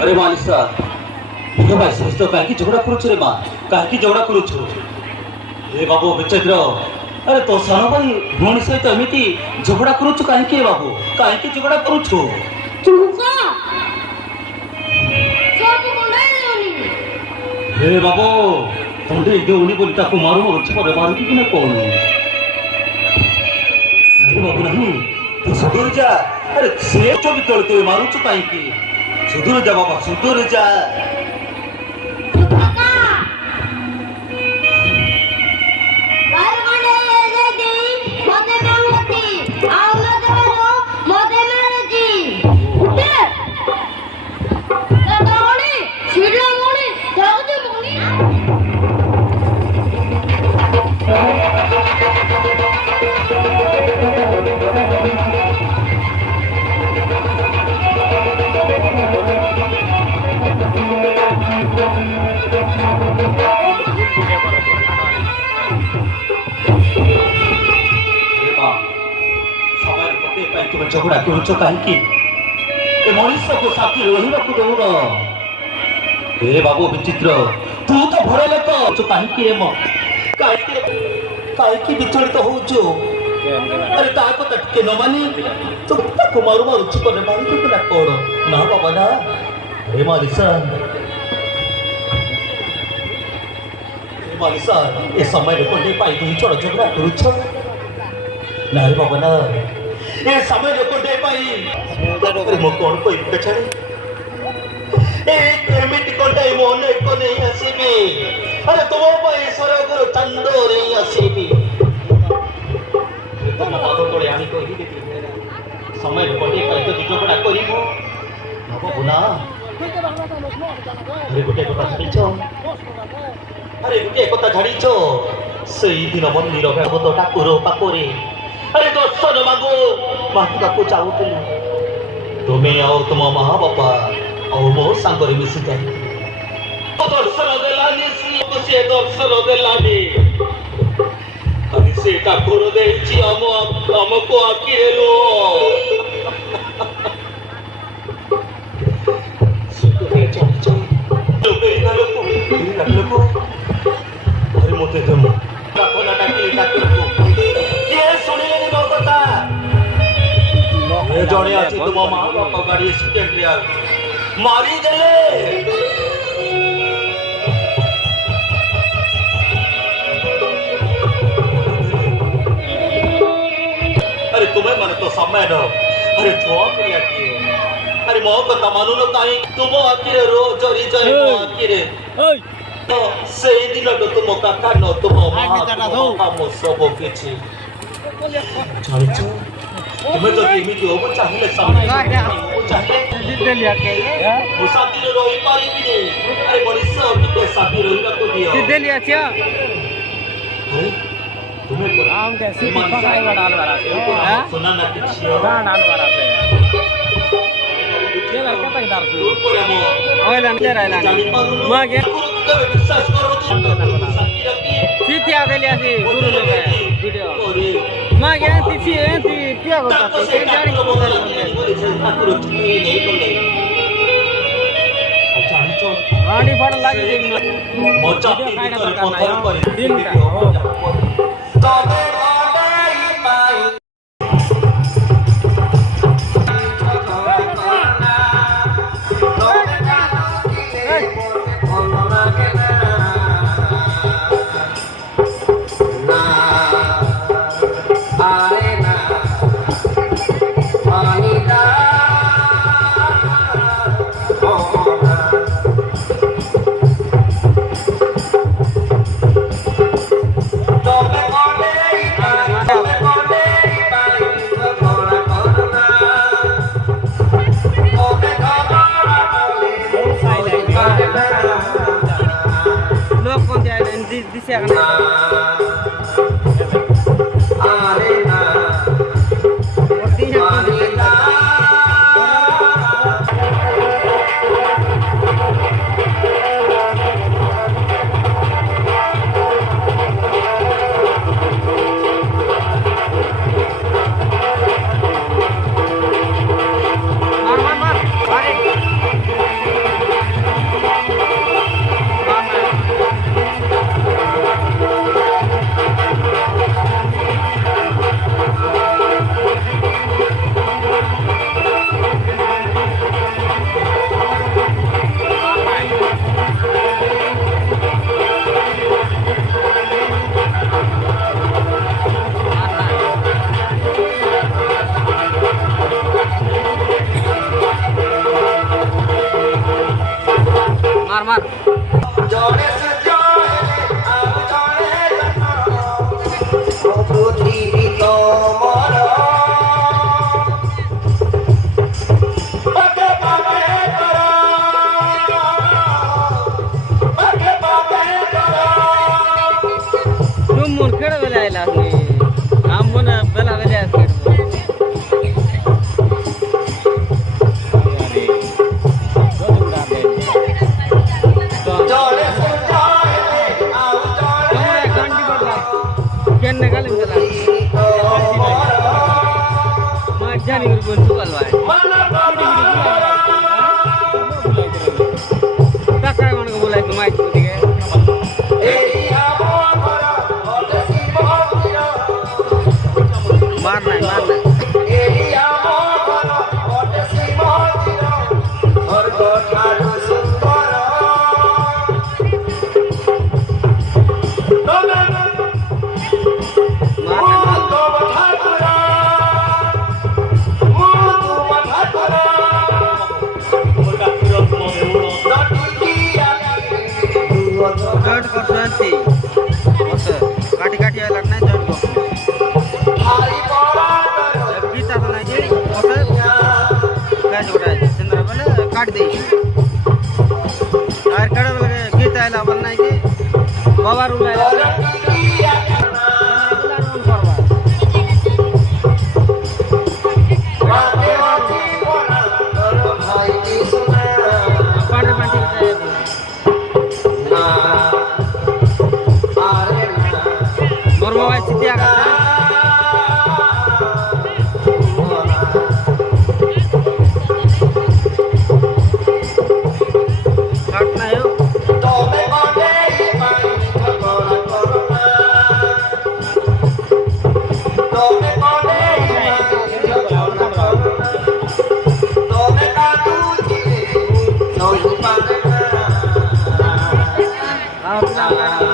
अरे मालिसा ये भाई समझतो काहे झगडा करूच रे मा काहे झगडा करूच ए बाबू विचित्र अरे तो सानो भाई भोणी सहित एमिति झगडा करूच काहे बाबू काहे झगडा करूच तुका सब मुंडाई हे बाबू खंडे देवणी बोली ताको मारू मारूच पर मारू की ना कोण अरे बाबू नहीं तू सुधर जा अरे से तो भी तोड़ मारूच काहे सुधर जा बाबा सुधर जा झगड़ा करूच कहीं मनुष्य को साथी रहा दौन हे बाबू विचित्र तू तो भर लोक कहीं विचलित हो अरे ता कथा टे न मानी तो मारू मारूच कौन ना बाबा ना हे मालिसा ए समय तुम चढ़ झगड़ा करूच ना रे बाबा ना ए समय लोकटे मो कौन कोई बेचारे एमिति कोटाई मो अनेक नहीं आसबी अरे तुम स्वर्गर चंद नहीं आसबी तुम पाद तले आनी कही समय लोकटे तो झगड़ा कर ना अरे गोटे कथा छाड़ अरे गोटे कथा छाड़ से दिन मंदिर भागवत ठाकुर पाखरे अरे दर्शन मागो मागू चाहूल तुम्हें आओ तुम महा बापा आओ मो सांगरे मिसी जाए दर्शन देलानी से दर्शन देलानी अभी से ठाकुर देची हमको आखिरे लो अरे मोते तुम जड़े अच्छी तुम माँ बापा गाड़ी एक्सीडेंट मारी गए अरे तुम्हें मन तो समय न अरे अरे मो कथा मानु न कहीं तुम आखिरे रो जरी जाए मो आखिरे से दिन तो तुम कथा न तुम माँ सब किछि तुम्हें जो एमिति हो चाहिए सामने मुसाफिर रही पारिबी अरे मनुष्य टिके साथी रहिबा को दियो सिद्धे लिया छिया तुम्हें आम के सीधी पकाई डाल वाला से हां सुना ना किछियो डाल वाला से ये लड़का तक दार से ओए लन ले रहला मां के विश्वास करो सीधी आ गेलिया से गुरु लोग वीडियो मां के ती क्या होता है गाड़ी को गाड़ी फड़ लगी मोचा दिन का तो siya kan. Mar. Mun kheda bela ila ni amuna bela bela skate Jangan ikut buntukal wae. Tak kaya mana kau boleh kemai tu tiga. Mana. काटी वाला नहीं जड़ को गीता तो नहीं जी ओसे क्या जोड़ा है चंद्र बने काट दे यार कड़ा लगे गीता वाला बन नहीं जी बाबा रूला Normal sih dia kan. Karena yuk. Nah,